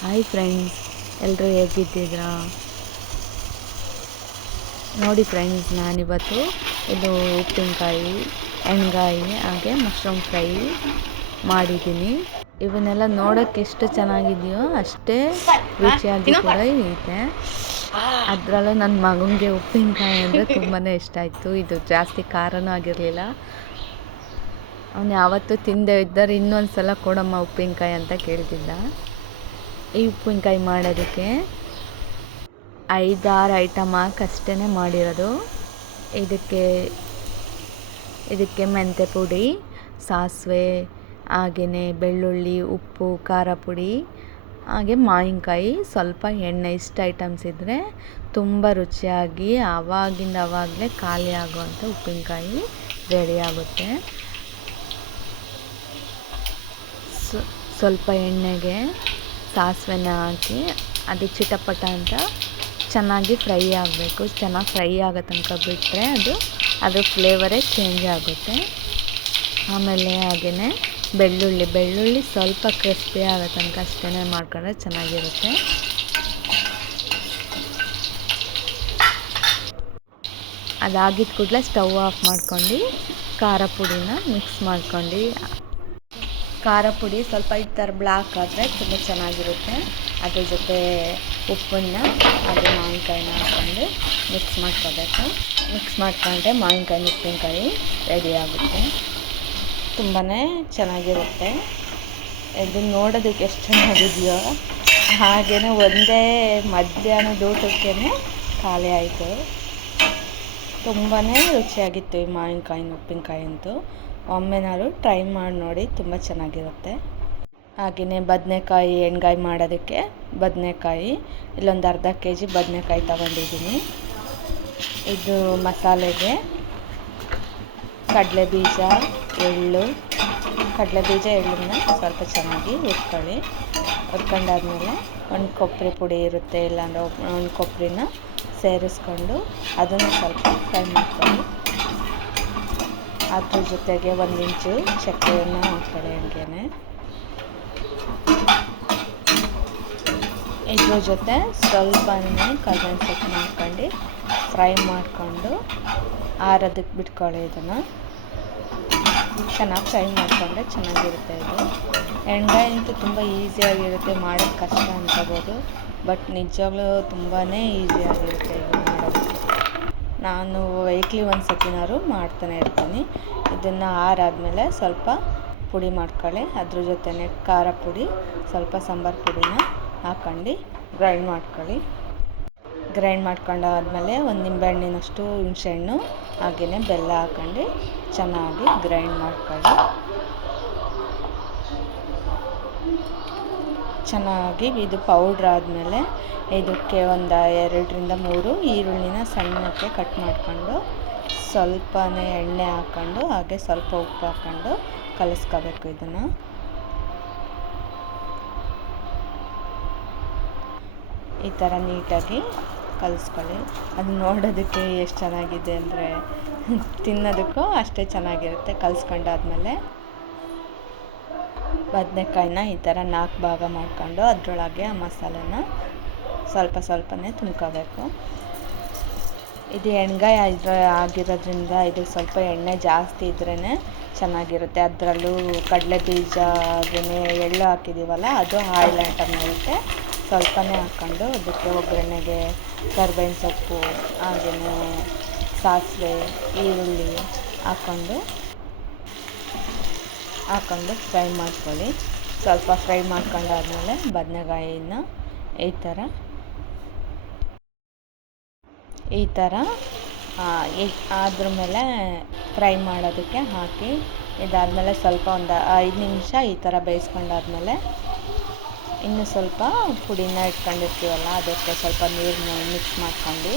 Hi friends ಎಲ್ಲರೂ ಹೇಗಿದ್ದೀರಾ? ನೋಡಿ ಫ್ರೆಂಡ್ಸ್ ನಾನಿವತ್ತು ಇದು ಉಪ್ಪಿನಕಾಯಿ ಎಣ್ಗಾಯಿ ಹಾಗೆ ಮಶ್ರೂಮ್ ಫ್ರೈ ಮಾಡಿದ್ದೀನಿ. ಇವನ್ನೆಲ್ಲ ನೋಡೋಕ್ಕೆ ಎಷ್ಟು ಚೆನ್ನಾಗಿದೆಯೋ ಅಷ್ಟೇ ರುಚಿಯಾಗಿ ಕೂಡ ಇದೆ ಅದರಲ್ಲೂ ನನ್ನ ಮಗನಿಗೆ ಉಪ್ಪಿನಕಾಯಿ ಅಂದರೆ ತುಂಬಾ ಇಷ್ಟ ಆಯಿತು. ಇದು ಜಾಸ್ತಿ ಖಾರನೂ ಆಗಿರಲಿಲ್ಲ. ಅವನು ಯಾವತ್ತೂ ತಿಂದೇ ಇದ್ದರೆ ಇನ್ನೊಂದು ಸಲ ಕೊಡಮ್ಮ ಉಪ್ಪಿನಕಾಯಿ ಅಂತ ಕೇಳ್ತಿದ್ದ. ಈ ಉಪ್ಪಿನಕಾಯಿ ಮಾಡೋದಕ್ಕೆ ಐದಾರು ಐಟಮ್ ಹಾಕಿ ಅಷ್ಟೇ ಮಾಡಿರೋದು. ಇದಕ್ಕೆ ಇದಕ್ಕೆ ಮೆಂತ್ಯ ಪುಡಿ, ಸಾಸಿವೆ ಹಾಗೆಯೇ ಬೆಳ್ಳುಳ್ಳಿ, ಉಪ್ಪು, ಖಾರ ಪುಡಿ, ಹಾಗೆ ಮಾವಿನಕಾಯಿ. ಸ್ವಲ್ಪ ಎಣ್ಣೆ ಇಷ್ಟು ಐಟಮ್ಸ್ ಇದ್ದರೆ ತುಂಬ ರುಚಿಯಾಗಿ ಆವಾಗಿಂದ ಆವಾಗಲೇ ಖಾಲಿ ಆಗುವಂಥ ಉಪ್ಪಿನಕಾಯಿ ರೆಡಿ ಆಗುತ್ತೆ. ಸ್ವಲ್ಪ ಎಣ್ಣೆಗೆ ಸಾಸಿವೆನ ಹಾಕಿ ಅದು ಚಿಟಪಟ ಅಂತ ಚೆನ್ನಾಗಿ ಫ್ರೈ ಆಗಬೇಕು. ಚೆನ್ನಾಗಿ ಫ್ರೈ ಆಗೋ ತನಕ ಬಿಟ್ಟರೆ ಅದು, ಅದ್ರ ಫ್ಲೇವರೇ ಚೇಂಜ್ ಆಗುತ್ತೆ. ಆಮೇಲೆ ಹಾಗೆಯೇ ಬೆಳ್ಳುಳ್ಳಿ ಬೆಳ್ಳುಳ್ಳಿ ಸ್ವಲ್ಪ ಕ್ರಿಸ್ಪಿ ಆಗೋ ತನಕ ಅಷ್ಟೇ ಮಾಡ್ಕೊಂಡ್ರೆ ಚೆನ್ನಾಗಿರುತ್ತೆ. ಅದಾಗಿದ್ದ ಕೂಡಲೇ ಸ್ಟವ್ ಆಫ್ ಮಾಡ್ಕೊಂಡು, ಖಾರ ಪುಡಿನ ಮಿಕ್ಸ್ ಮಾಡ್ಕೊಂಡು ಖಾರ ಪುಡಿ ಸ್ವಲ್ಪ ಈ ಥರ ಬ್ಲ್ಯಾಕ್ ಆದರೆ ತುಂಬ ಚೆನ್ನಾಗಿರುತ್ತೆ. ಅದ್ರ ಜೊತೆ ಉಪ್ಪನ್ನು ಅದು ಮಾವಿನಕಾಯಿನ ಹಾಕ್ಕೊಂಡು ಮಿಕ್ಸ್ ಮಾಡ್ಕೋಬೇಕು. ಮಿಕ್ಸ್ ಮಾಡ್ಕೊಂಡ್ರೆ ಮಾವಿನಕಾಯಿ ಉಪ್ಪಿನಕಾಯಿ ರೆಡಿ ಆಗುತ್ತೆ. ತುಂಬಾ ಚೆನ್ನಾಗಿರುತ್ತೆ. ಇದು ನೋಡೋದಕ್ಕೆ ಎಷ್ಟು ಚೆನ್ನಾಗಿದೆಯೋ ಹಾಗೇ ಒಂದೇ ಮಧ್ಯಾಹ್ನ ದೂಟಕ್ಕೆ ಖಾಲಿ ಆಯಿತು. ತುಂಬಾ ರುಚಿಯಾಗಿತ್ತು ಈ ಮಾವಿನಕಾಯಿ ಉಪ್ಪಿನಕಾಯಿ ಅಂತೂ. ಒಮ್ಮೆನಾದ್ರು ಟ್ರೈ ಮಾಡಿ ನೋಡಿ, ತುಂಬ ಚೆನ್ನಾಗಿರುತ್ತೆ. ಹಾಗೆಯೇ ಬದನೆಕಾಯಿ ಎಣ್ಗಾಯಿ ಮಾಡೋದಕ್ಕೆ ಬದನೆಕಾಯಿ, ಇಲ್ಲೊಂದು ಅರ್ಧ ಕೆ ಜಿ ಬದನೆಕಾಯಿ ತಗೊಂಡಿದ್ದೀನಿ. ಇದು ಮಸಾಲೆಗೆ ಕಡಲೆ ಬೀಜ ಎಳ್ಳು ಕಡಲೆ ಬೀಜ ಎಳ್ಳನ್ನ ಸ್ವಲ್ಪ ಚೆನ್ನಾಗಿ ಹುರ್ಕೊಳ್ಳಿ. ಹುರ್ಕೊಂಡಾದ್ಮೇಲೆ ಒಂದು ಕೊಬ್ಬರಿ ಪುಡಿ ಇರುತ್ತೆ, ಇಲ್ಲಾಂದ್ರೆ ಒಂದು ಕೊಬ್ಬರಿನ ಸೇರಿಸ್ಕೊಂಡು ಅದನ್ನು ಸ್ವಲ್ಪ ಫ್ರೈ ಮಾಡ್ಕೊಳ್ಳಿ. ಅದ್ರ ಜೊತೆಗೆ ಒಂದು ಇಂಚು ಚಕ್ಕೆಯನ್ನು ಹಾಕ್ತಾರೆ ಹಂಗೇನೆ ಇದ್ರ ಜೊತೆ ಸ್ವಲ್ಪನೇ ಕರ್ಬೇವಿನ ಸೊಪ್ಪನ್ನ ಹಾಕ್ಕೊಂಡು ಫ್ರೈ ಮಾಡಿಕೊಂಡು ಆರೋದಕ್ಕೆ ಬಿಟ್ಕೊಳ್ಳಿ ಇದನ್ನು. ಚೆನ್ನಾಗಿ ಫ್ರೈ ಮಾಡಿಕೊಂಡ್ರೆ ಚೆನ್ನಾಗಿರುತ್ತೆ ಇದು. ಎಣ್ಗಾಯಿ ತುಂಬ ಈಸಿಯಾಗಿರುತ್ತೆ ಮಾಡೋದು ಕಷ್ಟ ಅನ್ಕೋಬೋದು, ಬಟ್ ನಿಜವಾಗ್ಲೂ ತುಂಬಾ ಈಸಿಯಾಗಿರುತ್ತೆ ಇದು ಮಾಡೋದಕ್ಕೆ. ನಾನು ವೀಕ್ಲಿ ಒಂದು ಸತಿನಾದ್ರು ಮಾಡ್ತಾನೆ ಇರ್ತೀನಿ. ಇದನ್ನು ಆರಾದಮೇಲೆ ಸ್ವಲ್ಪ ಪುಡಿ ಮಾಡ್ಕೊಳ್ಳಿ. ಅದ್ರ ಜೊತೆನೆ ಖಾರ ಪುಡಿ, ಸ್ವಲ್ಪ ಸಾಂಬಾರು ಪುಡಿನ ಹಾಕ್ಕೊಂಡು ಗ್ರೈಂಡ್ ಮಾಡ್ಕೊಳ್ಳಿ. ಗ್ರೈಂಡ್ ಮಾಡ್ಕೊಂಡಾದ್ಮೇಲೆ ಒಂದು ನಿಂಬೆಹಣ್ಣಿನಷ್ಟು ಹುಣಸೆಹಣ್ಣು ಹಾಗೆಯೇ ಬೆಲ್ಲ ಹಾಕ್ಕೊಂಡು ಚೆನ್ನಾಗಿ ಗ್ರೈಂಡ್ ಮಾಡ್ಕೊಳ್ಳಿ. ಚೆನ್ನಾಗಿ ಇದು ಪೌಡ್ರ್ ಆದಮೇಲೆ ಇದಕ್ಕೆ ಒಂದು ಎರಡರಿಂದ ಮೂರು ಈರುಳ್ಳಿನ ಸಣ್ಣಕ್ಕೆ ಕಟ್ ಮಾಡಿಕೊಂಡು ಸ್ವಲ್ಪನೇ ಎಣ್ಣೆ ಹಾಕ್ಕೊಂಡು ಹಾಗೆ ಸ್ವಲ್ಪ ಉಪ್ಪು ಹಾಕ್ಕೊಂಡು ಕಲಿಸ್ಕೋಬೇಕು ಇದನ್ನು. ಈ ಥರ ನೀಟಾಗಿ ಕಲಿಸ್ಕೊಳ್ಳಿ. ಅದು ನೋಡೋದಕ್ಕೆ ಎಷ್ಟು ಚೆನ್ನಾಗಿದೆ ಅಂದರೆ ತಿನ್ನೋದಕ್ಕೂ ಅಷ್ಟೇ ಚೆನ್ನಾಗಿರುತ್ತೆ ಕಲಿಸ್ಕೊಂಡಾದ್ಮೇಲೆ. ಬದನೆಕಾಯಿನ ಈ ಥರ ನಾಲ್ಕು ಭಾಗ ಮಾಡಿಕೊಂಡು ಅದರೊಳಗೆ ಆ ಮಸಾಲೆನ ಸ್ವಲ್ಪ ಸ್ವಲ್ಪನೇ ತುಂಬ್ಕೋಬೇಕು. ಇದು ಎಣ್ಗಾಯಿ ಇದ್ರ ಆಗಿರೋದ್ರಿಂದ ಇದು ಸ್ವಲ್ಪ ಎಣ್ಣೆ ಜಾಸ್ತಿ ಇದ್ರೇ ಚೆನ್ನಾಗಿರುತ್ತೆ. ಅದರಲ್ಲೂ ಕಡಲೆ ಬೀಜ ಹಾಗೆಯೇ ಎಳ್ಳು ಹಾಕಿದ್ದೀವಲ್ಲ ಅದು ಆಯಿಲ್ ಐಟಮ್ ಇರುತ್ತೆ ಸ್ವಲ್ಪನೇ ಹಾಕ್ಕೊಂಡು ಅದಕ್ಕೆ ಒಗ್ಗರಣೆಗೆ ಕರ್ಬೇವಿನ ಸೊಪ್ಪು ಹಾಗೆಯೇ ಸಾಸಿವೆ, ಈರುಳ್ಳಿ ಹಾಕ್ಕೊಂಡು ಹಾಕ್ಕೊಂಡು ಫ್ರೈ ಮಾಡ್ಕೊಳ್ಳಿ. ಸ್ವಲ್ಪ ಫ್ರೈ ಮಾಡ್ಕೊಂಡಾದ್ಮೇಲೆ ಬದನೆಕಾಯಿನ ಈ ಥರ ಈ ಥರ ಅದ್ರ ಮೇಲೆ ಫ್ರೈ ಮಾಡೋದಕ್ಕೆ ಹಾಕಿ, ಇದಾದಮೇಲೆ ಸ್ವಲ್ಪ ಒಂದು ಐದು ನಿಮಿಷ ಈ ಥರ ಬೇಯಿಸ್ಕೊಂಡಾದ್ಮೇಲೆ ಇನ್ನು ಸ್ವಲ್ಪ ಪುಡಿನ ಇಟ್ಕೊಂಡಿರ್ತೀವಲ್ಲ, ಅದಕ್ಕೆ ಸ್ವಲ್ಪ ನೀರನ್ನ ಮಿಕ್ಸ್ ಮಾಡ್ಕೊಂಡು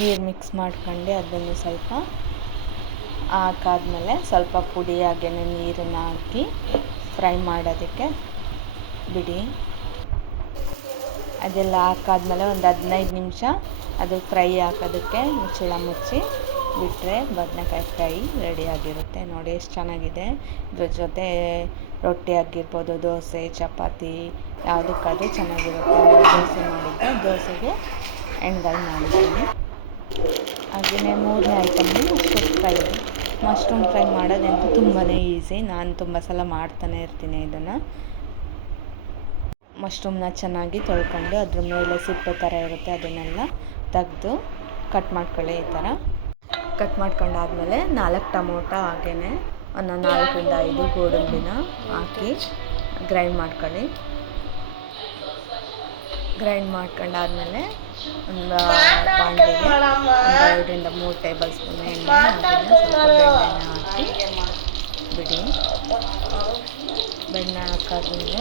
ನೀರು ಮಿಕ್ಸ್ ಮಾಡ್ಕೊಂಡು ಅದನ್ನು ಸ್ವಲ್ಪ ಹಾಕಾದ್ಮೇಲೆ ಸ್ವಲ್ಪ ಪುಡಿ ನೀರನ್ನು ಹಾಕಿ ಫ್ರೈ ಮಾಡೋದಕ್ಕೆ ಬಿಡಿ. ಅದೆಲ್ಲ ಹಾಕಾದ್ಮೇಲೆ ಒಂದು ಹದಿನೈದು ನಿಮಿಷ ಅದು ಫ್ರೈ ಹಾಕೋದಕ್ಕೆ ಮುಚ್ಚಳ ಮುಚ್ಚಿ ಬಿಟ್ಟರೆ ಬದನೆಕಾಯಿ ಫ್ರೈ ರೆಡಿಯಾಗಿರುತ್ತೆ ನೋಡಿ ಎಷ್ಟು ಚೆನ್ನಾಗಿದೆ. ಇದ್ರ ಜೊತೆ ರೊಟ್ಟಿ ಆಗಿರ್ಬೋದು, ದೋಸೆ, ಚಪಾತಿ, ಯಾವುದಕ್ಕಾದ್ರೂ ಚೆನ್ನಾಗಿರುತ್ತೆ. ದೋಸೆ ಮಾಡಿದ್ದೆ. ದೋಸೆಗೆ ಎಣ್ಗಾಯಿ ಮಾಡಿದ್ದೀನಿ. ಹಾಗೆಯೇ ಮೂರನೇ ಮಶ್ರೂಮ್ ಫ್ರೈ. ಮಶ್ರೂಮ್ ಫ್ರೈ ಮಾಡೋದಂತೂ ತುಂಬಾ ಈಸಿ ನಾನು ತುಂಬ ಸಲ ಮಾಡ್ತಾನೆ ಇರ್ತೀನಿ ಇದನ್ನು. ಮಶ್ರೂಮ್ನ ಚೆನ್ನಾಗಿ ತೊಳ್ಕೊಂಡು ಅದ್ರ ಮೇಲೆ ಸಿಪ್ಪೆ ಥರ ಇರುತ್ತೆ ಅದನ್ನೆಲ್ಲ ತೆಗೆದು ಕಟ್ ಮಾಡ್ಕೊಳ್ಳಿ ಈ ಥರ ಕಟ್ ಮಾಡ್ಕೊಂಡಾದ್ಮೇಲೆ ನಾಲ್ಕು ಟೊಮೊಟೊ ಹಾಗೇ ಒಂದು ನಾಲ್ಕರಿಂದ ಐದು ಗೋಡಂಬಿನ ಹಾಕಿ ಗ್ರೈಂಡ್ ಮಾಡ್ಕೊಳ್ಳಿ. ಗ್ರೈಂಡ್ ಮಾಡ್ಕೊಂಡಾದ್ಮೇಲೆ ಒಂದು ಬಾಂಡಿಗೆ ಒಂದು ಎರಡರಿಂದ ಮೂರು ಟೇಬಲ್ ಸ್ಪೂನ್ ಎಣ್ಣೆ ಸ್ವಲ್ಪ ಬೆಣ್ಣೆನ ಹಾಕಿ ಬಿಡಿ. ಬೆಣ್ಣೆ ಹಾಕಾದ್ಮೇಲೆ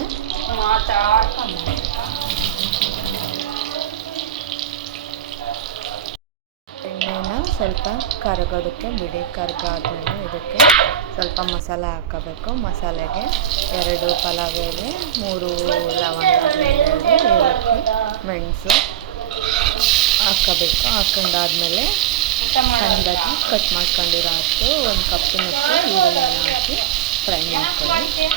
ಎಣ್ಣೆನ ಸ್ವಲ್ಪ ಕರಗೋದಕ್ಕೆ ಬಿಡಿ. ಕರಗಾದ್ಮೇಲೆ ಇದಕ್ಕೆ ಸ್ವಲ್ಪ ಮಸಾಲೆ ಹಾಕಬೇಕು. ಮಸಾಲೆಗೆ ಎರಡು ಪಲಾವ್ ಎಲೆ, ಮೂರು ಲವಂಗ ಏಲಕ್ಕಿ ಮೆಣಸು ಹಾಕೋಬೇಕು. ಹಾಕೊಂಡಾದ್ಮೇಲೆ ಸಣ್ಣದಾಗಿ ಕಟ್ ಮಾಡ್ಕೊಂಡಿರೋ ಅಷ್ಟು ಒಂದು ಕಪ್ಪಿನಷ್ಟು ಈರುಳ್ಳಿನ ಹಾಕಿ ಫ್ರೈ ಮಾಡ್ಕೊಳ್ಳಿ.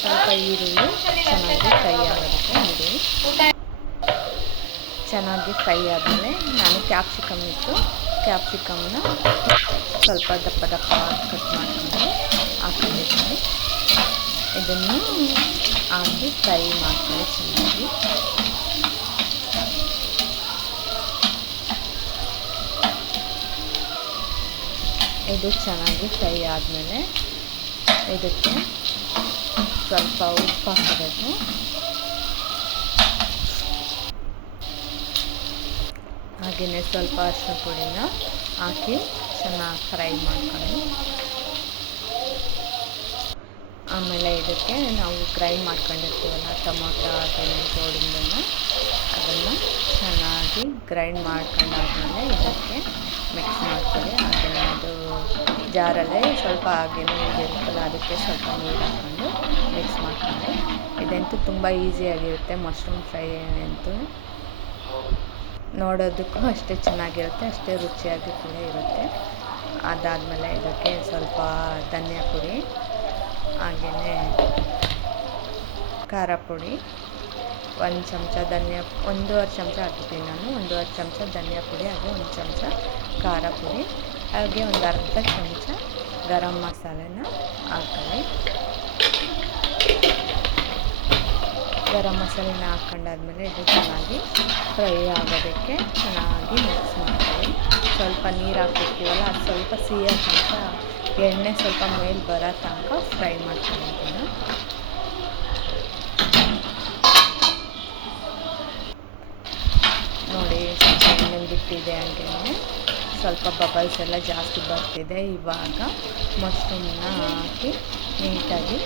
ಸ್ವಲ್ಪ ಈರುಳ್ಳಿ ಚೆನ್ನಾಗಿ ಫ್ರೈ ಆಗೋದಕ್ಕೆ ಇದು ಚೆನ್ನಾಗಿ ಫ್ರೈ ಆದಮೇಲೆ ನಾನು ಕ್ಯಾಪ್ಸಿಕಮ್ ಇತ್ತು ಕ್ಯಾಪ್ಸಿಕಮ್ನ ಸ್ವಲ್ಪ ದಪ್ಪ ದಪ್ಪ ಕಟ್ ಮಾಡ್ಕೊಂಡು ಹಾಕೊಂಡಿದ್ದೀನಿ. ಇದನ್ನು ಹಾಕಿ ಫ್ರೈ ಮಾಡ್ಕೊಳ್ಳಿ ಚೆನ್ನಾಗಿ. ಇದು ಚೆನ್ನಾಗಿ ಫ್ರೈ ಆದಮೇಲೆ ಇದಕ್ಕೆ ಸ್ವಲ್ಪ ಉಪ್ಪು ಹಾಕಬೇಕು. ಹಾಗೆಯೇ ಸ್ವಲ್ಪ ಅರಿಶಿನ ಪುಡಿನ ಹಾಕಿ ಚೆನ್ನಾಗಿ ಫ್ರೈ ಮಾಡ್ಕೊಂಡು ಆಮೇಲೆ ಇದಕ್ಕೆ ನಾವು ಗ್ರೈಂಡ್ ಮಾಡ್ಕೊಂಡಿರ್ತೀವಲ್ಲ, ಟೊಮೊಟೊ ಹಾಗೆಯೇ ಜೋಡಿಂದನ್ನು ಅದನ್ನು ಚೆನ್ನಾಗಿ ಗ್ರೈಂಡ್ ಮಾಡ್ಕೊಂಡಾದ್ಮೇಲೆ ಇದಕ್ಕೆ ಮಿಕ್ಸ್ ಅದು ಜಾರಲ್ಲೇ ಸ್ವಲ್ಪ ಹಾಗೆಯೇ ಇದಿರುತ್ತಲ್ಲ ಅದಕ್ಕೆ ಸ್ವಲ್ಪ ನೀರು ಹಾಕ್ಕೊಂಡು ಮಿಕ್ಸ್ ಮಾಡ್ಕೊಂಡು. ಇದಂತೂ ತುಂಬ ಈಸಿಯಾಗಿರುತ್ತೆ ಮಶ್ರೂಮ್ ಫ್ರೈ ಅಂತೂ. ನೋಡೋದಕ್ಕೂ ಅಷ್ಟೇ ಚೆನ್ನಾಗಿರುತ್ತೆ, ಅಷ್ಟೇ ರುಚಿಯಾಗಿ ಕೂಡ ಇರುತ್ತೆ. ಅದಾದಮೇಲೆ ಇದಕ್ಕೆ ಸ್ವಲ್ಪ ಧನಿಯಾ ಪುಡಿ ಹಾಗೆಯೇ ಖಾರ ಪುಡಿ. ಒಂದು ಚಮಚ ಧನಿಯಾ, ಒಂದೂವರೆ ಚಮಚ ಹಾಕಿದ್ದೀನಿ ನಾನು, ಒಂದೂವರೆ ಚಮಚ ಧನಿಯಾ ಪುಡಿ, ಹಾಗೆ ಒಂದು ಚಮಚ ಖಾರ ಪುಡಿ. ಹಾಗೆ ಒಂದು ಅರ್ಧ ಚಮಚ ಗರಂ ಮಸಾಲೆನ ಹಾಕೊಳ್ಳಿ. ಗರಂ ಮಸಾಲೆನ ಹಾಕೊಂಡಾದ್ಮೇಲೆ ಇದು ಚೆನ್ನಾಗಿ ಫ್ರೈ ಆಗೋದಕ್ಕೆ ಚೆನ್ನಾಗಿ ಮಿಕ್ಸ್ ಮಾಡ್ಕೊಳ್ಳಿ. ಸ್ವಲ್ಪ ನೀರು ಹಾಕಿರ್ತೀವಲ್ಲ ಅದು ಸ್ವಲ್ಪ ಸಿಹಿಯ ತನಕ, ಎಣ್ಣೆ ಸ್ವಲ್ಪ ಮೇಲೆ ಬರೋ ತನಕ ಫ್ರೈ ಮಾಡ್ಕೊಳ್ಳಿ ಇದನ್ನು. ನೋಡಿ ಎಣ್ಣೆ ಬಿಟ್ಟಿದೆ ಹಾಗೆಯೇ ಸ್ವಲ್ಪ ಬಬಲ್ಸ್ ಎಲ್ಲ ಜಾಸ್ತಿ ಬರ್ತಿದೆ ಇವಾಗ. ಮಶ್ರೂಮನ್ನ ಹಾಕಿ ನೀಟಾಗಿ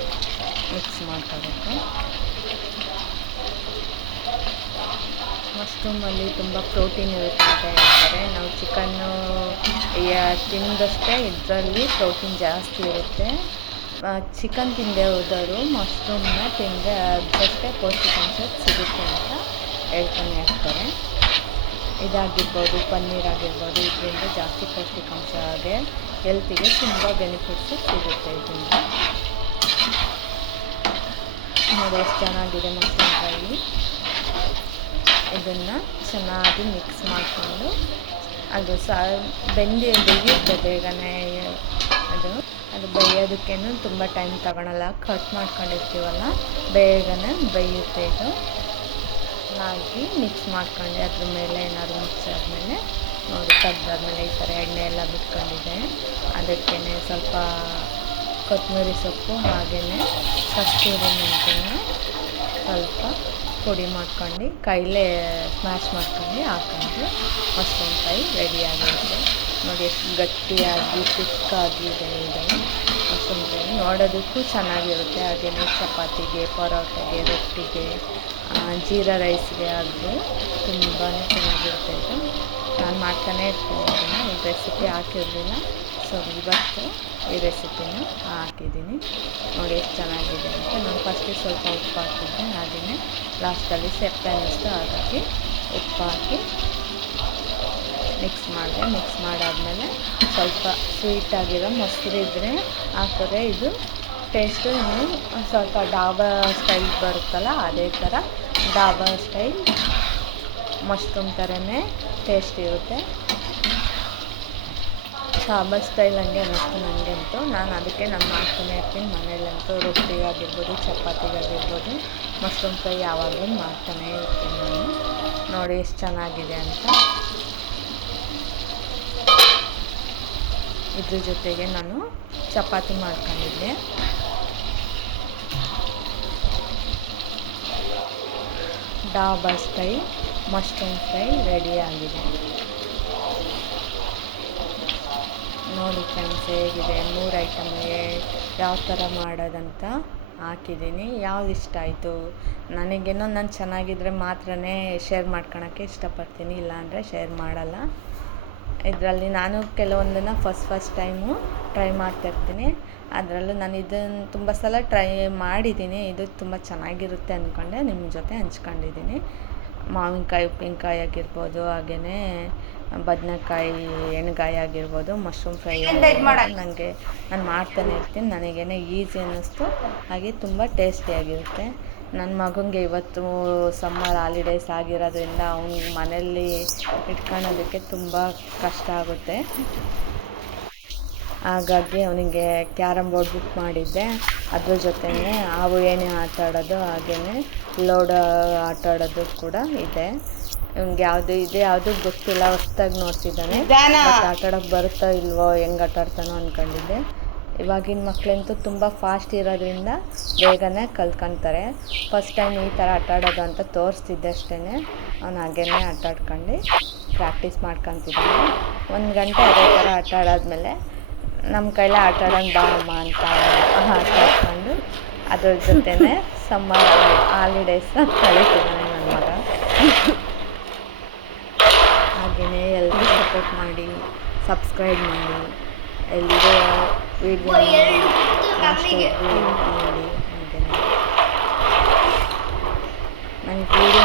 ಮಿಕ್ಸ್ ಮಾಡ್ಕೋಬೇಕು. ಮಶ್ರೂಮಲ್ಲಿ ತುಂಬ ಪ್ರೋಟೀನ್ ಇರುತ್ತೆ ಅಂತ ಹೇಳ್ತಾರೆ ನಾವು ಚಿಕನ್ನು ತಿಂದಷ್ಟೇ ಇದರಲ್ಲಿ ಪ್ರೋಟೀನ್ ಜಾಸ್ತಿ ಇರುತ್ತೆ. ಚಿಕನ್ ತಿಂದೆ ಹೋದವರು ಮಶ್ರೂಮ್ನ ತಿಂದರೆ ಅದಷ್ಟೇ ಪೌಷ್ಟಿಕಾಂಶ ಸಿಗುತ್ತೆ ಅಂತ ಹೇಳ್ಕೊಂಡು ಇರ್ತಾರೆ ಇದಾಗಿರ್ಬೋದು, ಪನ್ನೀರ್ ಆಗಿರ್ಬೋದು, ಇದರಿಂದ ಜಾಸ್ತಿ ಪೌಷ್ಟಿಕಾಂಶ ಆಗಿ ಹೆಲ್ತಿಗೆ ತುಂಬ ಬೆನಿಫಿಟ್ಸು ಸಿಗುತ್ತೆ ಇದರಿಂದ. ನೋಡಿ ಎಷ್ಟು ಚೆನ್ನಾಗಿದೆ ಮೆಣಸಿನಕಾಯಿ. ಇದನ್ನು ಚೆನ್ನಾಗಿ ಮಿಕ್ಸ್ ಮಾಡಿಕೊಂಡು ಅದು ಸಹ ಬೆಂದಿ ಬೇಗನೆ ಅದು ಅದು ಬೇಯೋದಕ್ಕೇನು ತುಂಬ ಟೈಮ್ ತಗೊಳಲ್ಲ. ಕಟ್ ಮಾಡ್ಕೊಂಡಿರ್ತೀವಲ್ಲ, ಬೇಗನೆ ಬೇಯುತ್ತೆ ಇದು. ಹಾಕಿ ಮಿಕ್ಸ್ ಮಾಡ್ಕೊಂಡು. ಅದ್ರ ಮೇಲೆ ಏನಾದ್ರು ಮಿಕ್ಸ್ ಆದಮೇಲೆ ನೋಡಿ ತೆಗ್ದಾದ್ಮೇಲೆ ಈ ಥರ ಎಣ್ಣೆ ಎಲ್ಲ ಬಿಟ್ಕೊಂಡಿದೆ ಅದಕ್ಕೆ ಸ್ವಲ್ಪ ಕೊತ್ತಂಬರಿ ಸೊಪ್ಪು ಹಾಗೆಯೇ ಕಸ್ತೂರಿ ಮೆಂತ್ಯನ ಸ್ವಲ್ಪ ಪುಡಿ ಮಾಡ್ಕೊಂಡು ಕೈಲೇ ಸ್ಮ್ಯಾಶ್ ಮಾಡ್ಕೊಂಡು ಹಾಕೊಂಡು ರೆಡಿ ರೆಡಿಯಾಗಿರುತ್ತೆ ನೋಡಿ ಎಷ್ಟು ಗಟ್ಟಿಯಾಗಿ ತಿಕ್ಕಾಗಿದೆ ಮಶ್ರೂಮ್ ಫ್ರೈ ನೋಡೋದಕ್ಕೂ ಚೆನ್ನಾಗಿರುತ್ತೆ. ಹಾಗೆಯೇ ಚಪಾತಿಗೆ, ಪರೋಟಗೆ, ರೊಟ್ಟಿಗೆ ಜೀರಾ ರೈಸ್ಗೆ ಆಗಲಿ ತುಂಬಾ ಚೆನ್ನಾಗಿರುತ್ತೆ ಅಂತ ನಾನು ಮಾಡ್ತಾನೆ ಇರ್ತೀನಿ ಈ ರೆಸಿಪಿ ಹಾಕಿರಲಿಲ್ಲ. ಸೊ ಇವತ್ತು ಈ ರೆಸಿಪಿನ ಹಾಕಿದ್ದೀನಿ. ನೋಡಿ ಎಷ್ಟು ಚೆನ್ನಾಗಿದೆ ಅಂತ. ನಾನು ಫಸ್ಟಿಗೆ ಸ್ವಲ್ಪ ಉಪ್ಪು ಹಾಕಿದ್ದೆ. ಹಾಗೆಯೇ ಲಾಸ್ಟಲ್ಲಿ ಸೆಪ್ಟೈನಷ್ಟು ಹಾಗಾಗಿ ಉಪ್ಪು ಹಾಕಿ ಮಿಕ್ಸ್ ಮಾಡಿದೆ. ಮಿಕ್ಸ್ ಮಾಡಾದಮೇಲೆ ಸ್ವಲ್ಪ ಸ್ವೀಟಾಗಿರೋ ಮೊಸರು ಇದ್ದರೆ ಹಾಕಿದ್ರೆ ಇದು ಟೇಸ್ಟು ಇನ್ನೂ ಸ್ವಲ್ಪ ಡಾಬಾ ಸ್ಟೈಲ್ ಬರುತ್ತಲ್ಲ, ಅದೇ ಥರ ಡಾಬಾ ಸ್ಟೈಲ್ ಮಶ್ರೂಮ್ ಥರನೇ ಟೇಸ್ಟ್ ಇರುತ್ತೆ. ಡಾಬಾ ಸ್ಟೈಲ್ ಹಂಗೆ ಅನ್ನಿಸ್ತು ಅಂತೂ ನಾನು ಅದಕ್ಕೆ ನಾನು ಮಾಡ್ತಾನೆ ಇರ್ತೀನಿ ಮನೇಲಂತೂ ರೊಟ್ಟಿಗಾಗಿರ್ಬೋದು, ಚಪಾತಿಗಾಗಿರ್ಬೋದು, ಮಶ್ರೂಮ್ ಫ್ರೈ ಯಾವಾಗಲೂ ಮಾಡ್ತಾನೆ ಇರ್ತೀನಿ ನಾನು. ನೋಡಿ ಎಷ್ಟು ಚೆನ್ನಾಗಿದೆ ಅಂತ. ಇದ್ರ ಜೊತೆಗೆ ನಾನು ಚಪಾತಿ ಮಾಡ್ಕೊಂಡಿದ್ದೆ. ಡಾಬಾ ಸ್ಟೈ, ಮಶ್ರೂಮ್ ಫ್ರೈ ರೆಡಿಯಾಗಿದೆ ನೋಡಿ ಫ್ರೆಂಡ್ಸ್ ಹೇಗಿದೆ? ಮೂರು ಐಟಮ್ಗೆ ಯಾವ ಥರ ಮಾಡೋದಂತ ಹಾಕಿದ್ದೀನಿ. ಯಾವ್ದು ಇಷ್ಟ ಆಯಿತು? ನನಗೇನೋ ನಾನು ಚೆನ್ನಾಗಿದ್ದರೆ ಮಾತ್ರನೇ ಶೇರ್ ಮಾಡ್ಕೊಳಕ್ಕೆ ಇಷ್ಟಪಡ್ತೀನಿ. ಇಲ್ಲಾಂದರೆ ಶೇರ್ ಮಾಡಲ್ಲ. ಇದರಲ್ಲಿ ನಾನು ಕೆಲವೊಂದನ್ನು ಫಸ್ಟ್ ಫಸ್ಟ್ ಟೈಮು ಟ್ರೈ ಮಾಡ್ತಾಯಿರ್ತೀನಿ ಅದರಲ್ಲೂ ನಾನು ಇದನ್ನು ತುಂಬ ಸಲ ಟ್ರೈ ಮಾಡಿದ್ದೀನಿ ಇದು ತುಂಬ ಚೆನ್ನಾಗಿರುತ್ತೆ ಅಂದ್ಕೊಂಡೆ ನಿಮ್ಮ ಜೊತೆ ಹಂಚ್ಕೊಂಡಿದ್ದೀನಿ ಮಾವಿನಕಾಯಿ ಉಪ್ಪಿನಕಾಯಿ ಆಗಿರ್ಬೋದು ಹಾಗೆಯೇ ಬದನೆಕಾಯಿ ಎಣ್ಗಾಯಿ ಆಗಿರ್ಬೋದು ಮಶ್ರೂಮ್ ಫ್ರೈ ನನಗೆ ನಾನು ಮಾಡ್ತಾನೆ ಇರ್ತೀನಿ. ನನಗೇನೆ ಈಸಿ ಅನ್ನಿಸ್ತು. ಹಾಗೆ ತುಂಬ ಟೇಸ್ಟಿಯಾಗಿರುತ್ತೆ ನನ್ನ ಮಗನಿಗೆ ಇವತ್ತು ಸಮ್ಮರ್ ಹಾಲಿಡೇಸ್ ಆಗಿರೋದ್ರಿಂದ ಅವ್ನು ಮನೆಯಲ್ಲಿ ಇಟ್ಕೊಳ್ಳೋದಕ್ಕೆ ತುಂಬ ಕಷ್ಟ ಆಗುತ್ತೆ. ಹಾಗಾಗಿ ಅವನಿಗೆ ಕ್ಯಾರಮ್ ಬೋರ್ಡ್ ಬುಕ್ ಮಾಡಿದ್ದೆ. ಅದ್ರ ಜೊತೆಗೆ ಹಾವು ಏನೇ ಆಟ ಆಡೋದು ಹಾಗೆಯೇ ಲೋಡ ಆಟ ಆಡೋದು ಕೂಡ ಇದೆ. ಅವ್ನಿಗೆ ಯಾವುದು ಇದೆ ಯಾವುದು ಗೊತ್ತಿಲ್ಲ ಹೊಸ್ದಾಗಿ ನೋಡ್ತಿದ್ದಾನೆ. ಆಟ ಆಡೋಕ್ಕೆ ಬರುತ್ತೋ ಇಲ್ವೋ ಹೆಂಗೆ ಆಟ ಆಡ್ತಾನೋ ಅಂದ್ಕೊಂಡಿದ್ದೆ ಇವಾಗಿನ ಮಕ್ಕಳಂತೂ ತುಂಬ ಫಾಸ್ಟ್ ಇರೋದ್ರಿಂದ ಬೇಗನೆ ಕಲ್ತ್ಕೊಂತಾರೆ. ಫಸ್ಟ್ ಟೈಮ್ ಈ ಥರ ಆಟ ಆಡೋದು ಅಂತ ತೋರಿಸ್ತಿದ್ದೆ ಅಷ್ಟೇ ಅವ್ನು ಹಾಗೇನೆ ಆಟ ಆಡ್ಕೊಂಡು ಪ್ರಾಕ್ಟೀಸ್ ಮಾಡ್ಕೊತಿದ್ದಾನೆ. ಒಂದು ಗಂಟೆ ಅದೇ ಥರ ಆಟ ಆಡಾದ್ಮೇಲೆ ನಮ್ಮ ಕೈಲೇ ಆಟ ಆಡೋಣ ಬಾ ಅಮ್ಮ ಅಂತ ಆಟ ಆಡ್ಕೊಂಡು ಅದ್ರ ಜೊತೆನೆ ಸಮ್ಮರ್ ಹಾಲಿಡೇಸ್ ಕಳೀತಿದ್ದಾನೆ ನನ್ನ ಮಗ. ಹಾಗೆಯೇ ಎಲ್ಲರೂ ಸಪೋರ್ಟ್ ಮಾಡಿ ಸಬ್ಸ್ಕ್ರೈಬ್ ಮಾಡಿ. ಎಲ್ಲರೂ ವೀಡಿಯೋ ನೋಡಿ ನನಗೆ ವೀಡಿಯೋ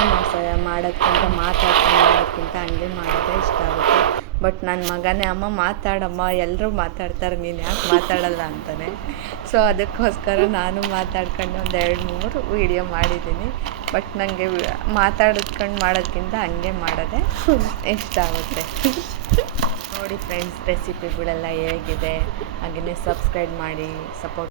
ಮಾಡೋದ್ಕಿಂತ ಮಾತಾಡ್ಕೊಂಡು ಮಾಡೋದ್ಕಿಂತ ಹಂಗೆ ಮಾಡೋದೇ ಇಷ್ಟ ಆಗುತ್ತೆ. ಬಟ್ ನನ್ನ ಮಗನೇ ಅಮ್ಮ ಮಾತಾಡಮ್ಮ ಎಲ್ಲರೂ ಮಾತಾಡ್ತಾರೆ ನೀನು ಯಾಕೆ ಮಾತಾಡಲ್ಲ ಅಂತಾನೆ? ಸೊ ಅದಕ್ಕೋಸ್ಕರ ನಾನು ಮಾತಾಡ್ಕೊಂಡು ಒಂದು ಎರಡು ಮೂರು ವೀಡಿಯೋ ಮಾಡಿದ್ದೀನಿ. ಬಟ್ ನನಗೆ ಮಾತಾಡ್ಕೊಂಡು ಮಾಡೋದ್ಕಿಂತ ಹಂಗೆ ಮಾಡೋದೇ ಇಷ್ಟ ಆಗುತ್ತೆ. ನೋಡಿ ಫ್ರೆಂಡ್ಸ್ ರೆಸಿಪಿಗಳೆಲ್ಲ ಹೇಗಿದೆ ಹಾಗೆಯೇ ಸಬ್ಸ್ಕ್ರೈಬ್ ಮಾಡಿ ಸಪೋರ್ಟ್